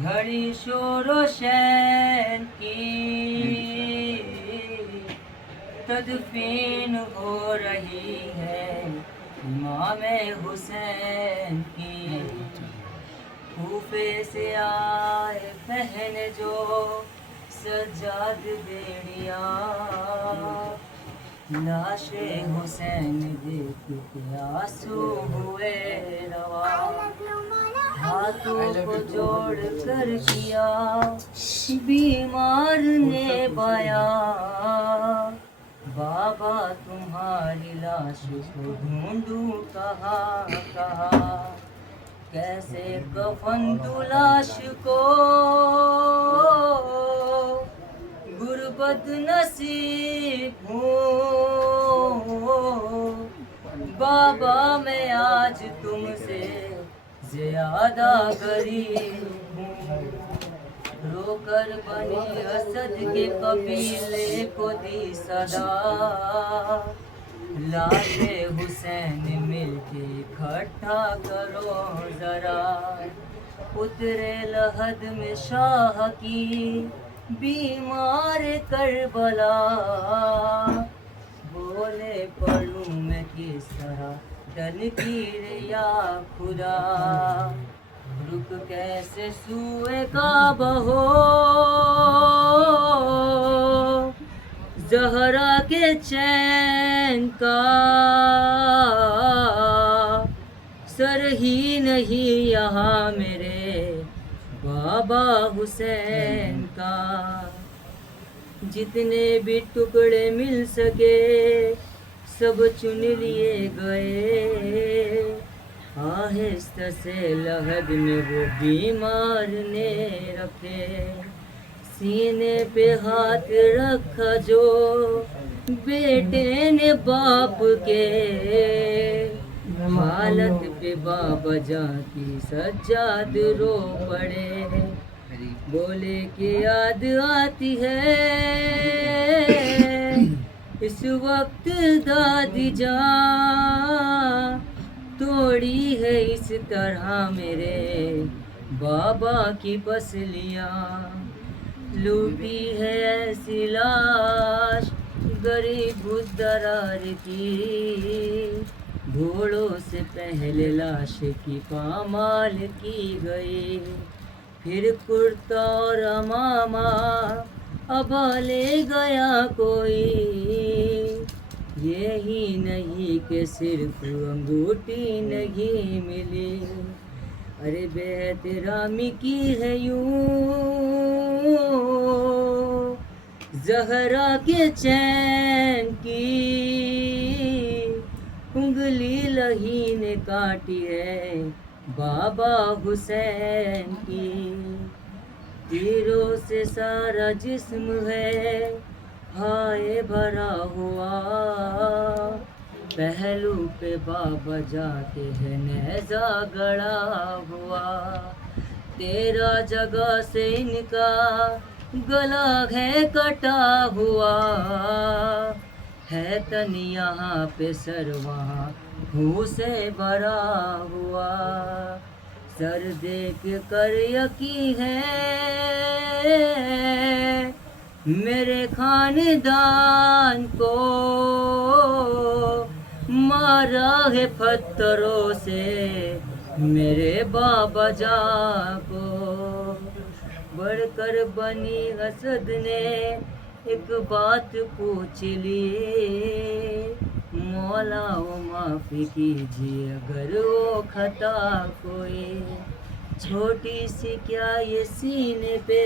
घड़ी शोरो शैन की तदफीन हो रही है इमाम हुसैन की। कूफे से आए पहन जो सज्जाद बेड़िया, लाशे हुसैन देख के आंसू हुए रवा। हाथों को जोड़ कर किया बीमार ने बया, बाबा तुम्हारी लाश को ढूंढूं कहाँ कहाँ। कैसे कफन दूं लाश को गुर्बत नसीब हूँ, बाबा मैं आज तुमसे ज्यादा गरीब हूँ। रोकर बनी असद के कबीले को दी सदा, लाशे हुसैन मिलके इकट्ठा करो जरा। उतरे लहद में शाह की बीमार करबला, बोले पढ़ूं मैं किस तरह तनकीर या खुदा। रुक कैसे सुए का बहो ज़हरा के चैन का, सर ही नहीं यहाँ मेरे बाबा हुसैन का। जितने भी टुकड़े मिल सके सब चुन लिए गए, आहिस्ता से लहद में वो बीमार ने रखे। सीने पे हाथ रखा जो बेटे ने बाप के, हालत पे बाबा जाकी सज्जाद रो पड़े। बोले कि याद आती है इस वक्त दादी जान, तोड़ी है इस तरह मेरे बाबा की पसलियाँ। लूटी है ऐसी लाश गरीब दरार की, घोड़ों से पहले लाश की पामाल की गई। फिर कुर्ता और अमामा अब ले गया कोई, यही नहीं कि सिर्फ अंगूठी नहीं मिली। अरे बेहतरामी की है यूं ज़हरा के चैन की, उंगली लही ने काटी है बाबा हुसैन की। तीरों से सारा जिस्म है हाय भरा हुआ, पहलू पे बाबा जाके है नेज़ा गड़ा हुआ। तेरा जगह से इनका गला है कटा हुआ, है तन यहाँ पे सर वहाँ खून से भरा हुआ। सर देख कर यकीन है मेरे खानदान को, मारा है पत्थरों से मेरे बाबा जान को। बढ़कर बनी असद ने एक बात पूछ ली, मौला वो माफ़ी कीजिए अगर वो खता कोई। छोटी सी क्या ये सीने पे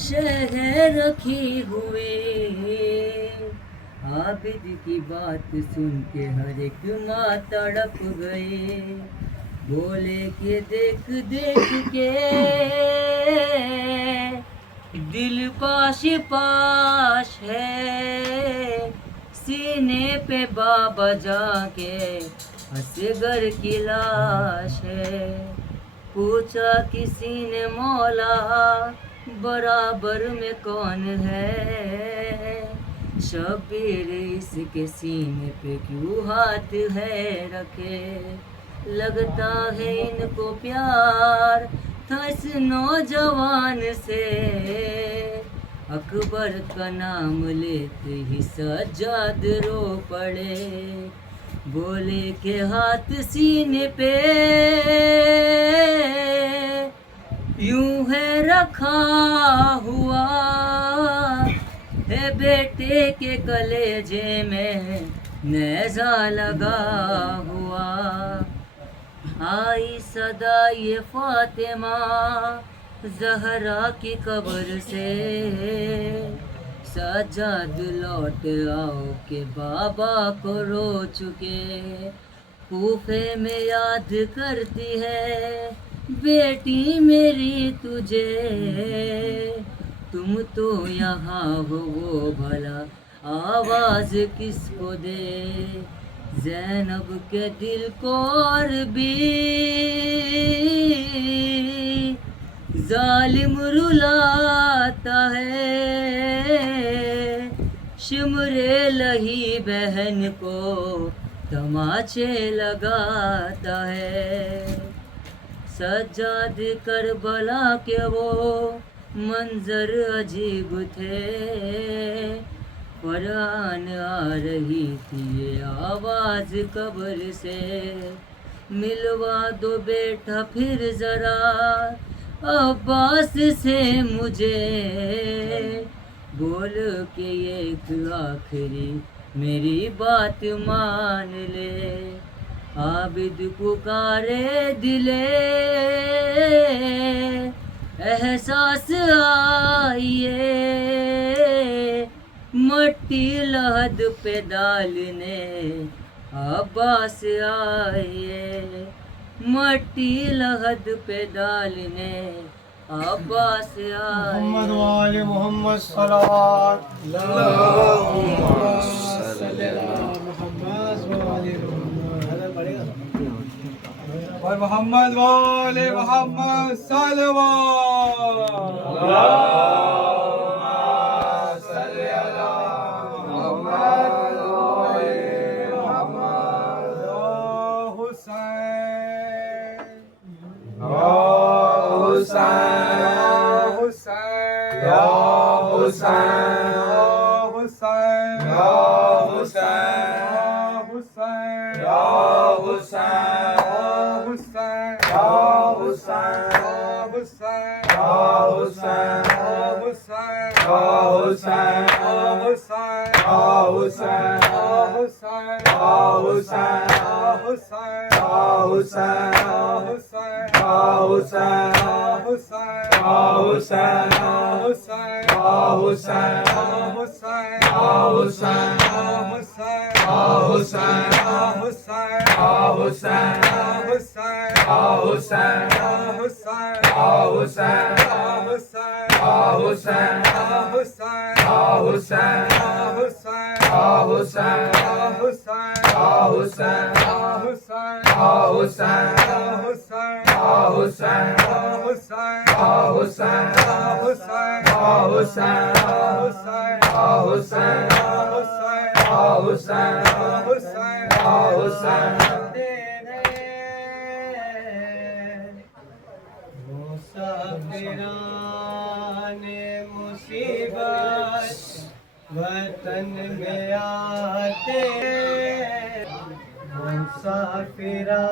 शहर रखी हुई, आबिद की बात सुन के हर एक माँ तड़प गए। बोले कि देख देख के दिल पाश पाश है, सीने पे बाबा जाके असगर की लाश है। पूछा किसी ने मौला बराबर में कौन है, शबीर इसके सीने पे क्यों हाथ है रखे। लगता है इनको प्यार था इस नौजवान से। अकबर का नाम लेते ही सज्जाद रो पड़े, बोले के हाथ सीने पे यूं है रखा हुआ है, बेटे के कलेजे में नेजा लगा हुआ। आई सदा ये फातिमा ज़हरा की कब्र से, सज्जाद लौट आओ के बाबा को रो चुके। कूफे में याद करती है बेटी मेरी तुझे, तुम तो यहाँ हो वो भला आवाज किसको दे। ज़ैनब के दिल को और भी जालिम रुलाता है, शिमरे लही बहन को तमाचे लगाता है। सज्जाद करबला के वो मंजर अजीब थे, फरहान आ रही थी ये आवाज कब्र से। मिलवा दो बेटा फिर जरा अब्बास से मुझे, बोल के एक आखिरी मेरी बात मान ले। आबिद पुकारे दिले एहसास आइए, मट्टी लहद पे डालने अब्बास आइए, मट्टी लहद पे डालने अब्बास आइए। मोहम्मद वाले मोहम्मद सलात और मोहम्मद वाले मोहम्मद वतन में आते मुसाफिराने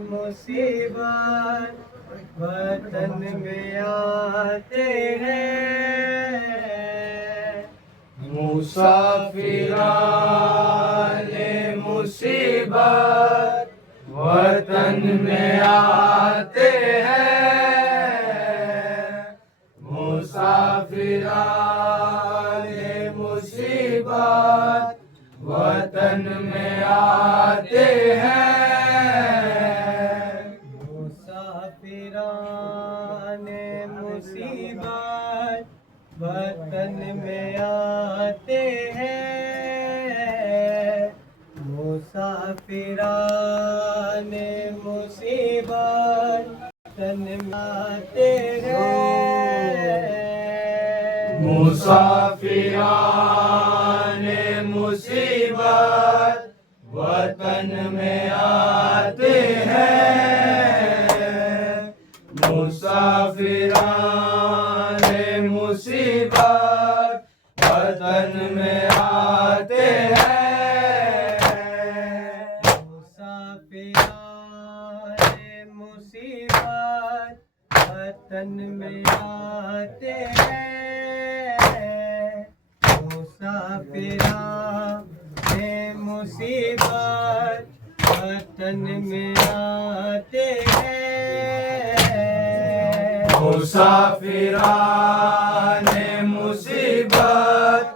मुसीबत वतन में आते हैं। मुसाफिराने मुसीबत वतन में आते हैं। मुसाफिराने मुसीबत वतन में आते हैं। मुसाफिराने मुसीबत वतन में आते हैं। मुसाफिराने मुसीबत वतन में आते हैं। मुसाफिराने मुसीबत वतन में आते मुसाफिराने मुसीबत वतन में आते हैं। मुसाफिराने मुसीबत वतन में आते हैं। मुसाफिराने मुसीबत वतन में आते हैं। मुसाफिराने मुसीबत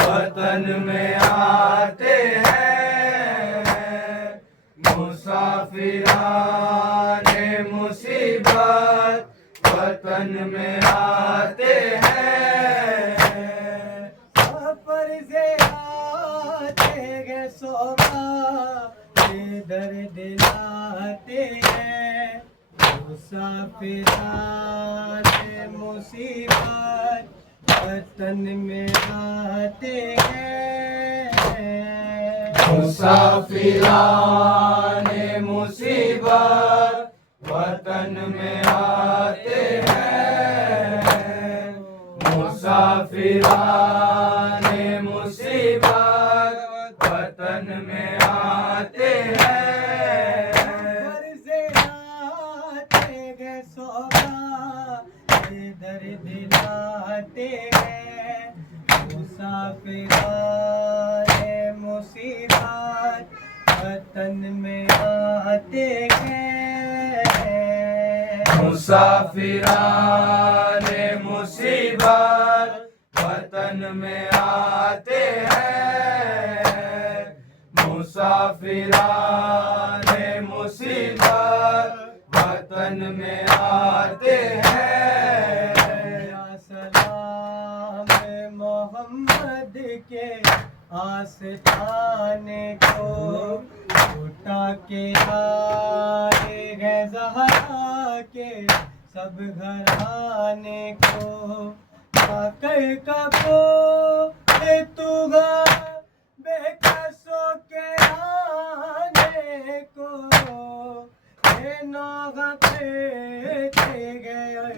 वतन में आते हैं। मुसाफिराने मुसीबत वतन में आते हैं। सफर से आते हैं सोबा दर्द लाते हैं। मुसाफिराने मुसीबत वतन में आते हैं। मुसाफिराने मुसीबत वतन में आते हैं। मुसाफिराने मुसीबत वतन में आते हैं। से आते हैं सोबा दर्द लाते हैं। मुसाफिराने मुसीबत वतन में आते हैं। मुसाफिराने मुसीबत वतन में आते हैं। मुसाफिराने मुसीबत वतन में आते हैं। सलाम मोहम्मद के आस्ताने को उठा के आए हैं ज़हरा के सब घराने को। आकर कबो तू बेकसों के आने को नागते गए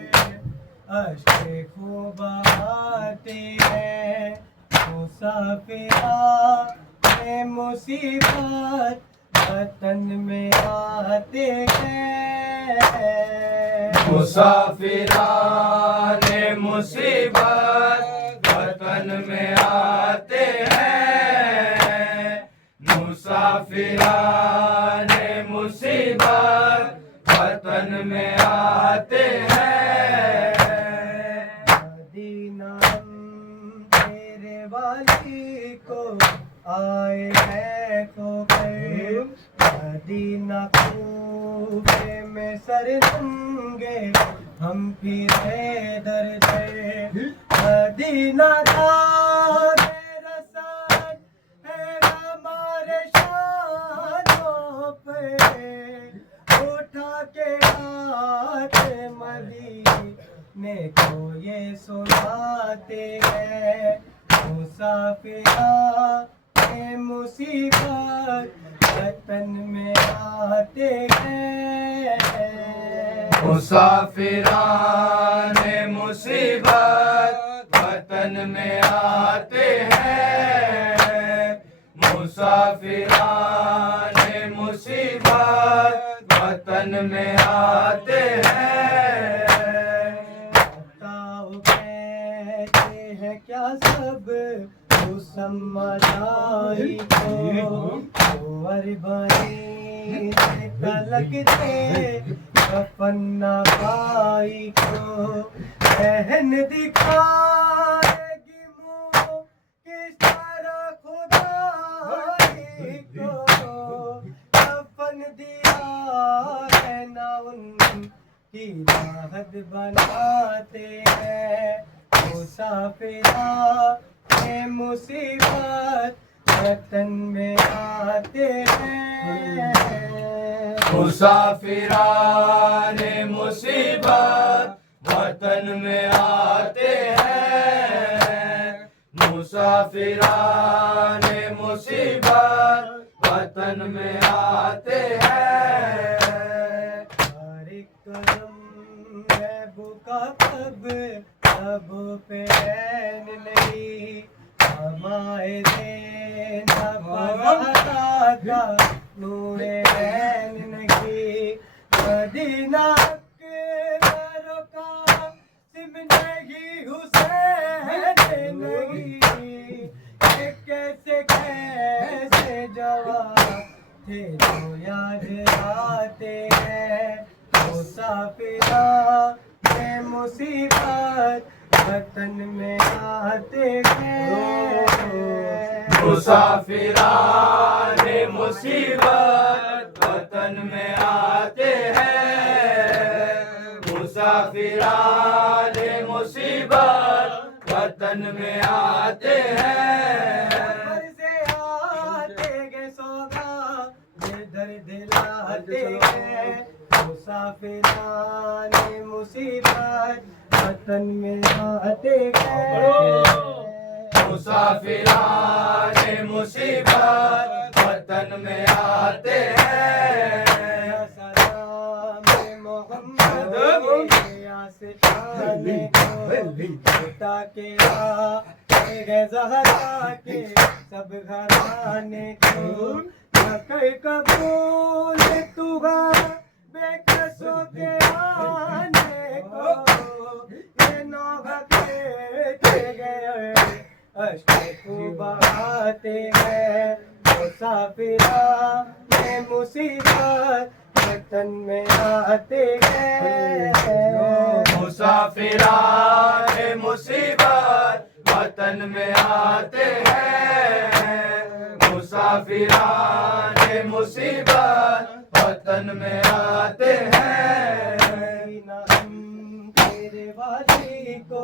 अश्के खूब आते हैं। मुसाफिराने मुसीबत वतन में आते हैं। मुसाफिराने मुसीबत वतन में आते हैं। मुसाफिराने मुसीबत वतन में आते हैं। मदीना तेरे वाली को आए हैं खोकर। मदीना कूफे में सर नंगे हम फिरे दर दर। मदीना को ये सुनाते हैं। मुसाफिराने मुसीबत वतन में आते हैं। मुसाफिराने मुसीबत वतन में आते हैं। मुसाफिराने मुसीबत वतन में आते हैं। क्या सब समझाई को बनी लगते कफन न पाई को। बहन दिखाएगी मुँह किस तरह खुदाई को। कफन दिया है ना उनकी राहत बनाते हैं। मुसाफिराने मुसीबत वतन में आते हैं। मुसाफिराने मुसीबत वतन में आते हैं। मुसाफिराने मुसीबत वतन में आते हैं। हर एक करम है का कब सब पे रैन नहीं, हमारे देना पज़ारा का नूरे रैन नहीं, मदीना के मरो का सिम नहीं, हुसैन नहीं, ये कैसे कैसे जवान थे जो याद आते हैं, मुसाफिरा में मुसीबत वतन में आते हैं, मुसाफिराने मुसीबत वतन में आते हैं, मुसाफिराने मुसीबत वतन में आते हैं। घर से आते गए सौदा दर्द लाते हैं, मुसाफिराने मुसीबत वतन में आते हैं, मुसाफिराने मुसीबत वतन में आते हैं। सलाम मोहम्मद आशिकाने को ताके गए ज़हरा के सब घराने को, न कई कबूल तुगा बेकसों के आने को, ये नौगा के गए अश्क को बहाते हैं, मुसाफिरा में मुसीबत वतन में आते हैं, मुसाफिराने मुसीबत वतन में आते हैं, मुसाफिराने मुसीबत वतन में आते हैं। मदीना हम तेरे वादी को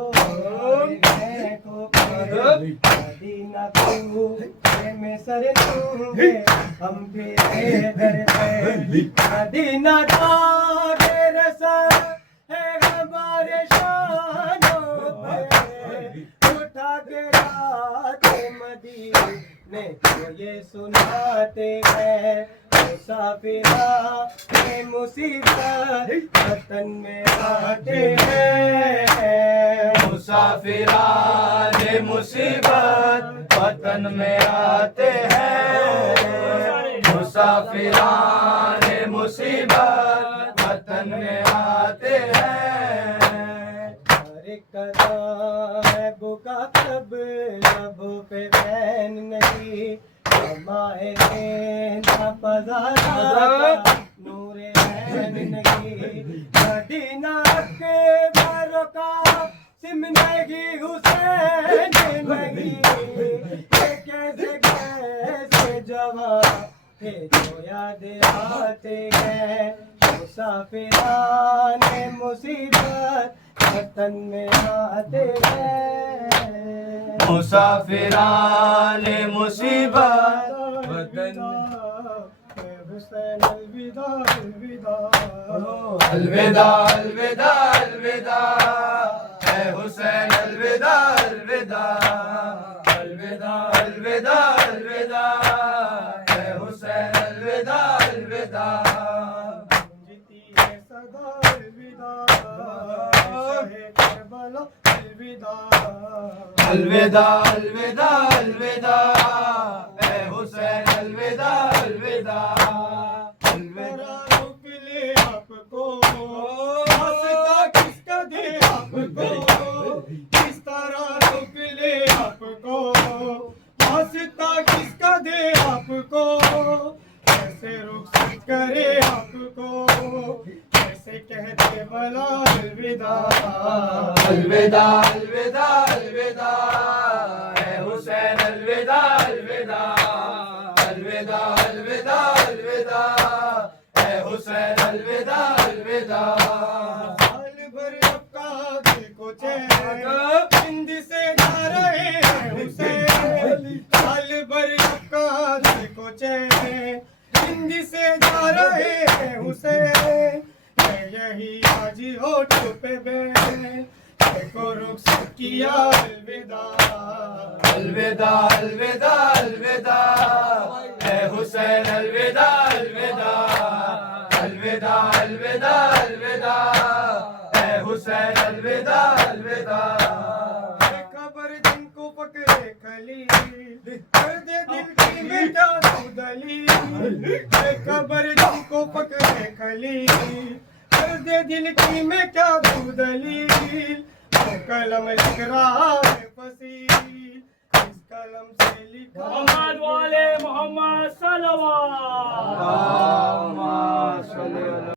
मदीना तू में सर दूंगे हम फिर दर पे, मदीना जागे रसर है हमारे शानों पे, उठा के गाते मदीने को ये सुनाते हैं, मुसाफिरा में मुसीबत वतन में आते हैं, मुसाफिराने मुसीबत वतन में आते हैं, मुसाफिराने मुसीबत वतन में आते हैं। हर एक कदम है बुका कब लबों पे बैन नहीं, हमारे देना पज़ारा का नूरे रैन नहीं, मदीना के मरो का सिम नहीं, हुसैन नहीं, ये कैसे कैसे जवान थे जो याद आते हैं, मुसाफिराने मुसीबत वतन में आते हैं, मुसाफिराने मुसीबत वतन हुसैन अलविदा अलविदा, अलविदा अलविदा अलविदा है हुसैन, अलविदा अलविदा, अलविदा अलविदा अलविदा है हुसैन, अलविदा अलविदा। जीती है सदा अलविदा, शहे करबला अलविदा, अलविदा अलविदा अलविदा है हुसैन, अलविदा अलविदा, अलविदा। रुक ले आपको वास्ता किसका दे आपको, किस तरह रुक ले आपको वास्ता किसका दे आपको, कैसे रुखसत करे आपको, कैसे कहते भला अलविदा, अलविदा अलविदा अलविदा है हुसैन, अलविदा अलविदा, अलविदा अलविदा अलविदा है हुसैन, अलविदा अलविदा। साल भर आपका दिल को चैन हिंद से जा रहे हैं हुसैन, साल भर आपका दिल को चैन हिंद से जा रहे हैं हुसैन, यही आज होठ पे बैन को रुखसत किया अलविदा, अलविदा अलविदा अलविदा है हुसैन, अलविदा अलविदा, अलविदा अलविदा अलविदा है हुसैन। हुसैन अलविदा अलविदा। खबर जिनको पकड़े खलील कर दे दिल की मिटा तू दलील। खबर जिनको पकड़े खलील कर दे दिल की मिटा तू दलील। वो कलम लिख रहा है फसील, इस कलम से लिखा मोहम्मद वाले मोहम्मद सल्लल्लाहु अल्लाहुम्मा सल्ली